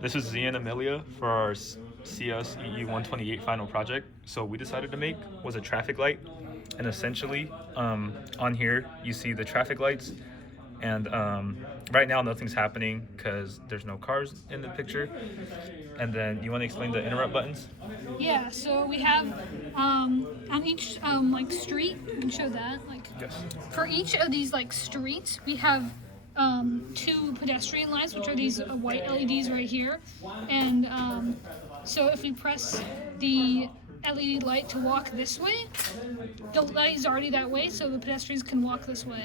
This is Z and Amelia for our CS EE128 final project. So we decided to make was a traffic light, and essentially on here you see the traffic lights, and right now nothing's happening because there's no cars in the picture. And then you want to explain the interrupt buttons? Yeah, so we have on each like street, we can show that. Like Yes. for each of these like streets, we have two pedestrian lights, which are these white LEDs right here. And so if we press the LED light to walk this way, the light is already that way, so the pedestrians can walk this way.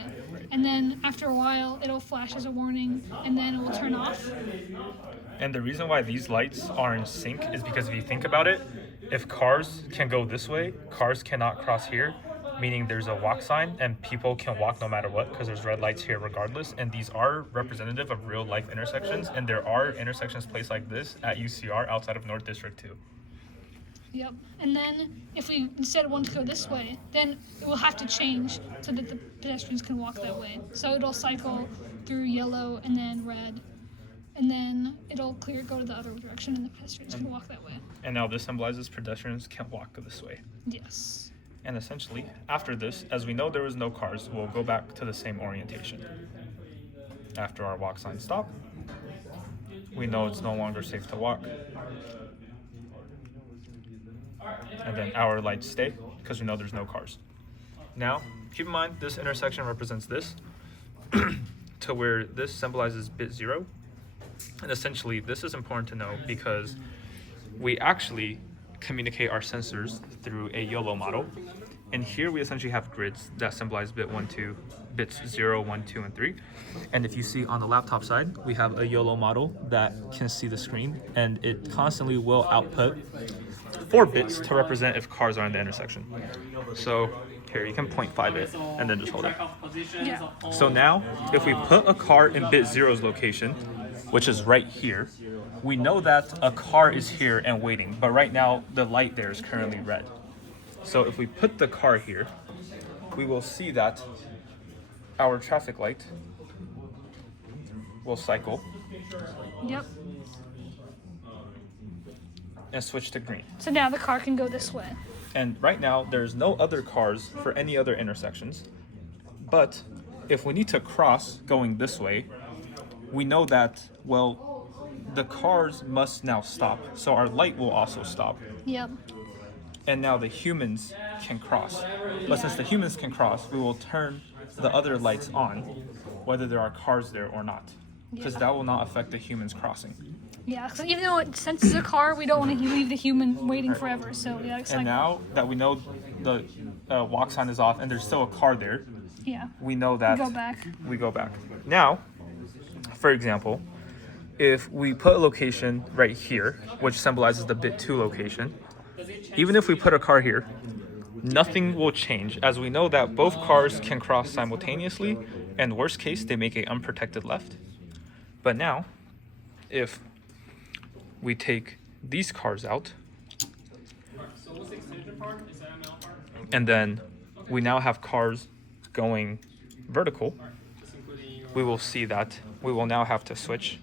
And then after a while, it'll flash as a warning, and then it will turn off. And the reason why these lights are in sync is because if you think about it, if cars can go this way, cars cannot cross here, meaning there's a walk sign and people can walk no matter what because there's red lights here regardless. And these are representative of real life intersections, and there are intersections placed like this at UCR outside of North District 2. Yep. And then if we instead want to go this way, then it will have to change so that the pedestrians can walk that way. So it'll cycle through yellow and then red, and then it'll go to the other direction, and the pedestrians can walk that way. And now this symbolizes pedestrians can't walk this way. Yes. And essentially, after this, as we know there was no cars, we'll go back to the same orientation. After our walk signs stop, we know it's no longer safe to walk. And then our lights stay because we know there's no cars. Now, keep in mind this intersection represents this to where this symbolizes bit 0. And essentially, this is important to know because we actually communicate our sensors through a YOLO model. And here we essentially have grids that symbolize bit 1, 2, bits 0, 1, 2, and 3. And if you see on the laptop side, we have a YOLO model that can see the screen, and it constantly will output 4 bits to represent if cars are in the intersection. So here, you can 0.5 it and then just hold it. Yeah. So now, if we put a car in bit 0's location, which is right here, we know that a car is here and waiting, but right now the light there is currently red. So if we put the car here, we will see that our traffic light will cycle Yep. and switch to green. So now the car can go this way. And right now there's no other cars for any other intersections, but if we need to cross going this way, we know that, well, the cars must now stop, so our light will also stop. Yep. And now the humans can cross. But since the humans can cross, we will turn the other lights on, whether there are cars there or not, because that will not affect the humans crossing. Yeah, so even though it senses a car, we don't want to leave the human waiting forever. So yeah, it's And like, now that we know the walk sign is off and there's still a car there, yeah, we know that go back. we go back. Now, for example, if we put a location right here, which symbolizes the bit 2 location, even if we put a car here, nothing will change, as we know that both cars can cross simultaneously, and worst case, they make an unprotected left. But now, if we take these cars out, and then we now have cars going vertical, we will see that we will now have to switch.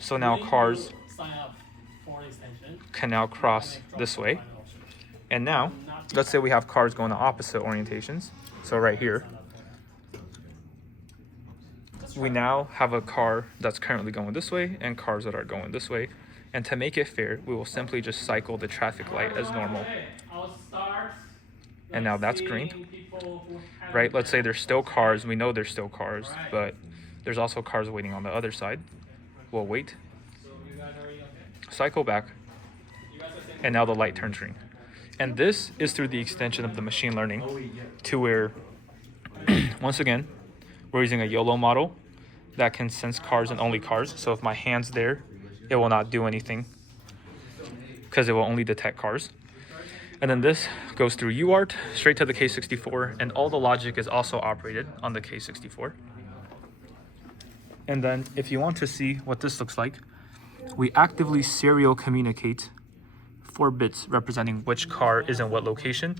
So now cars can now cross this way. And now, let's say we have cars going in opposite orientations. So right here, we now have a car that's currently going this way and cars that are going this way. And to make it fair, we will simply just cycle the traffic light as normal. And now that's green, right? Let's say there's still cars. We know there's still cars, but there's also cars waiting on the other side. We'll wait, cycle back, and now the light turns green. And this is through the extension of the machine learning to where, once again, we're using a YOLO model that can sense cars and only cars. So if my hand's there, it will not do anything because it will only detect cars. And then this goes through UART straight to the K64, and all the logic is also operated on the K64. And then if you want to see what this looks like, we actively serial communicate 4 bits representing which car is in what location.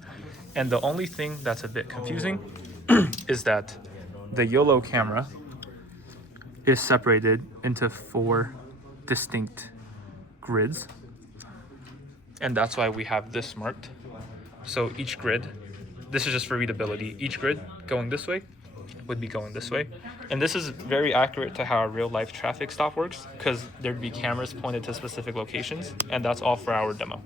And the only thing that's a bit confusing is that the YOLO camera is separated into 4 distinct grids. And that's why we have this marked. So each grid, this is just for readability, each grid going this way would be going this way. And this is very accurate to how a real life traffic stop works, because there'd be cameras pointed to specific locations, and that's all for our demo.